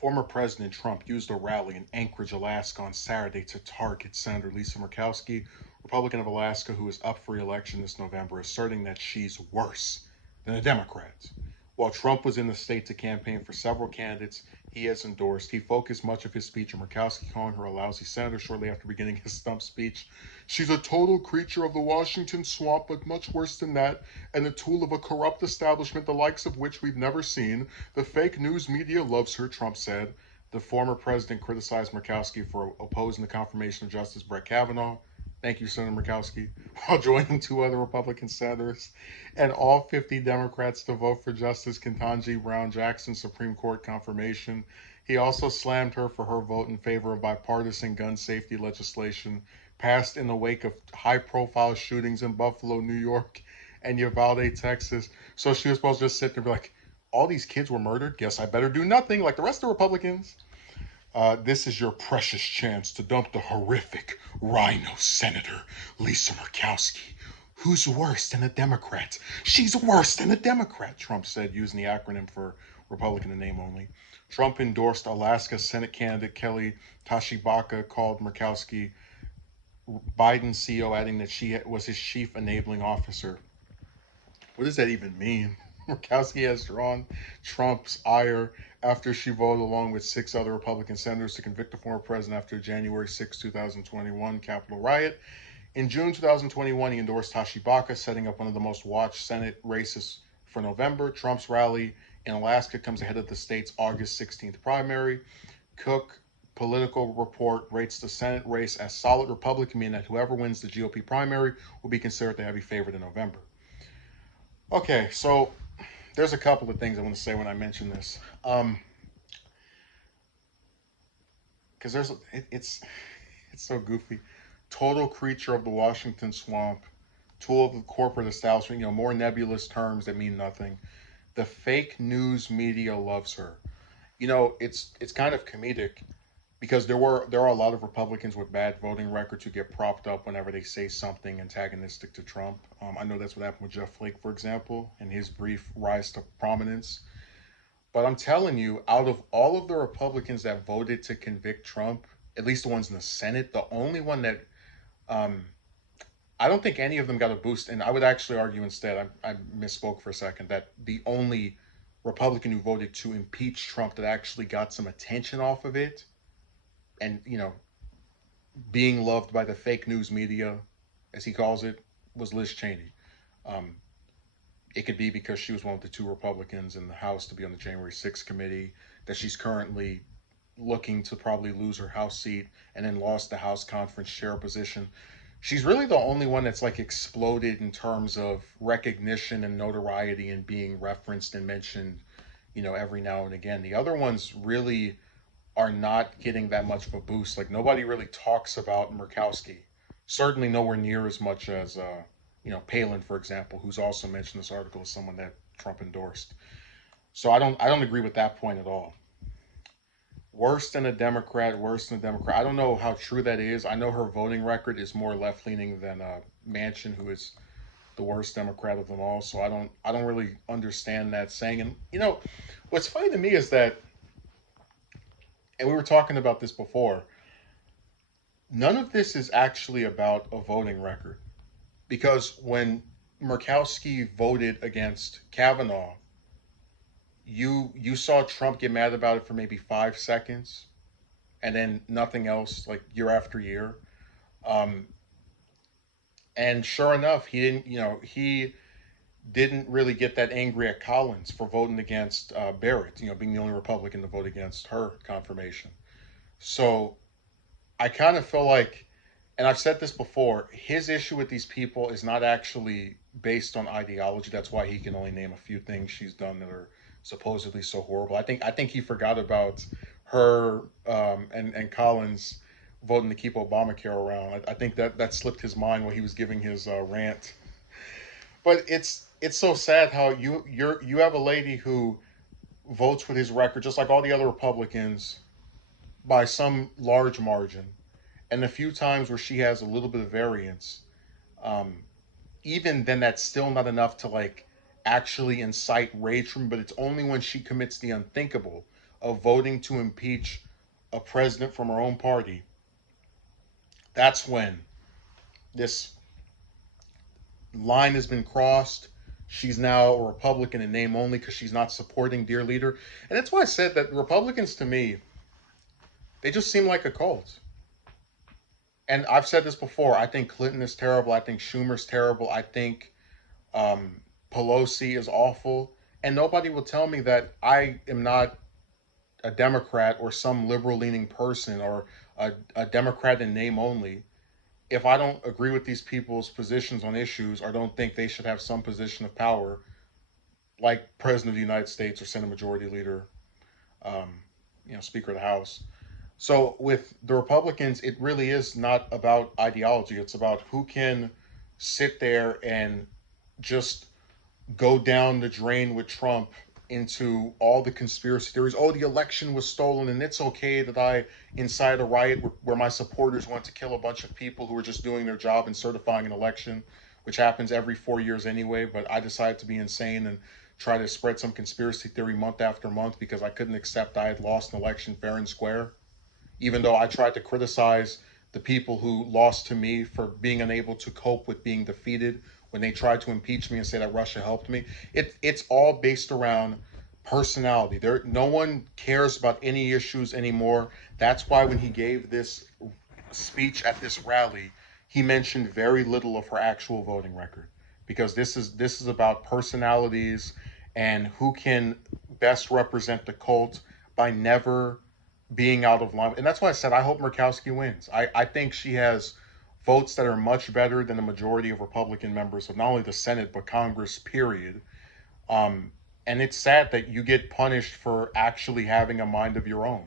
Former President Trump used a rally in Anchorage, Alaska on Saturday to target Senator Lisa Murkowski, Republican of Alaska, who is up for re-election this November, asserting that she's worse than the Democrats. While Trump was in the state to campaign for several candidates he has endorsed, he focused much of his speech on Murkowski, calling her a lousy senator shortly after beginning his stump speech. She's a total creature of the Washington swamp, but much worse than that, and the tool of a corrupt establishment the likes of which we've never seen. The fake news media loves her, Trump said. The former president criticized Murkowski for opposing the confirmation of Justice Brett Kavanaugh. Thank you, Senator Murkowski, while joining two other Republican senators and all 50 Democrats to vote for Justice Ketanji Brown Jackson's Supreme Court confirmation. He also slammed her for her vote in favor of bipartisan gun safety legislation passed in the wake of high profile shootings in Buffalo, New York, and Uvalde, Texas. So she was supposed to just sit there and be like, all these kids were murdered. Guess I better do nothing like the rest of the Republicans. This is your precious chance to dump the horrific rhino senator, Lisa Murkowski. Who's worse than a Democrat? She's worse than a Democrat, Trump said, using the acronym for Republican in name only. Trump endorsed Alaska Senate candidate Kelly Tashibaka, called Murkowski Biden's CEO, adding that she was his chief enabling officer. What does that even mean? Murkowski has drawn Trump's ire after she voted along with six other Republican senators to convict the former president after the January 6, 2021 Capitol riot. In June 2021, he endorsed Tashibaka, setting up one of the most watched Senate races for November. Trump's rally in Alaska comes ahead of the state's August 16th primary. Cook Political Report rates the Senate race as solid Republican, meaning that whoever wins the GOP primary will be considered the heavy favorite in November. Okay, so there's a couple of things I want to say when I mention this. Because it's so goofy. Total creature of the Washington swamp, tool of the corporate establishment. More nebulous terms that mean nothing. The fake news media loves her. It's kind of comedic because there are a lot of Republicans with bad voting records who get propped up whenever they say something antagonistic to Trump. I know that's what happened with Jeff Flake, for example, in his brief rise to prominence. But I'm telling you, out of all of the Republicans that voted to convict Trump, at least the ones in the Senate, the only one that um, I don't think any of them got a boost. And I would actually argue instead, I misspoke for a second, that the only Republican who voted to impeach Trump that actually got some attention off of it and, being loved by the fake news media, as he calls it, was Liz Cheney. Um, it could be because she was one of the two Republicans in the House to be on the January 6th committee, that she's currently looking to probably lose her House seat and then lost the House conference chair position. She's really the only one that's like exploded in terms of recognition and notoriety and being referenced and mentioned, every now and again. The other ones really are not getting that much of a boost. Like nobody really talks about Murkowski. Certainly nowhere near as much as Palin, for example, who's also mentioned in this article as someone that Trump endorsed. So I don't agree with that point at all. Worse than a Democrat, worse than a Democrat. I don't know how true that is. I know her voting record is more left leaning than Manchin, who is the worst Democrat of them all. So I don't really understand that saying. And what's funny to me is that, and we were talking about this before, none of this is actually about a voting record. Because when Murkowski voted against Kavanaugh, you saw Trump get mad about it for maybe 5 seconds, and then nothing else, like year after year. Um, and sure enough, he didn't really get that angry at Collins for voting against Barrett. Being the only Republican to vote against her confirmation. So I kind of feel like, and I've said this before, his issue with these people is not actually based on ideology. That's why he can only name a few things she's done that are supposedly so horrible. I think he forgot about her and Collins voting to keep Obamacare around. I think that slipped his mind when he was giving his rant. But it's so sad how you have a lady who votes with his record just like all the other Republicans by some large margin, and the few times where she has a little bit of variance, um, even then that's still not enough to like actually incite rage from. But it's only when she commits the unthinkable of voting to impeach a president from her own party, that's when this line has been crossed. She's now a Republican in name only because she's not supporting dear leader. And that's why I said that Republicans, to me, they just seem like a cult. And I've said this before. I think Clinton is terrible. I think Schumer's terrible. I think um, Pelosi is awful. And nobody will tell me that I am not a Democrat or some liberal leaning person or a Democrat in name only if I don't agree with these people's positions on issues or don't think they should have some position of power, like President of the United States or Senate Majority Leader, um, Speaker of the House. So with the Republicans, it really is not about ideology. It's about who can sit there and just go down the drain with Trump into all the conspiracy theories. Oh, the election was stolen, and it's okay that I incited a riot where my supporters went to kill a bunch of people who were just doing their job and certifying an election, which happens every 4 years anyway. But I decided to be insane and try to spread some conspiracy theory month after month because I couldn't accept I had lost an election fair and square, even though I tried to criticize the people who lost to me for being unable to cope with being defeated when they tried to impeach me and say that Russia helped me. It's all based around personality. There, no one cares about any issues anymore. That's why when he gave this speech at this rally, he mentioned very little of her actual voting record because this is about personalities and who can best represent the cult by never being out of line. And that's why I said I hope Murkowski wins. I think she has votes that are much better than the majority of Republican members of not only the Senate but Congress, period. Um, and it's sad that you get punished for actually having a mind of your own.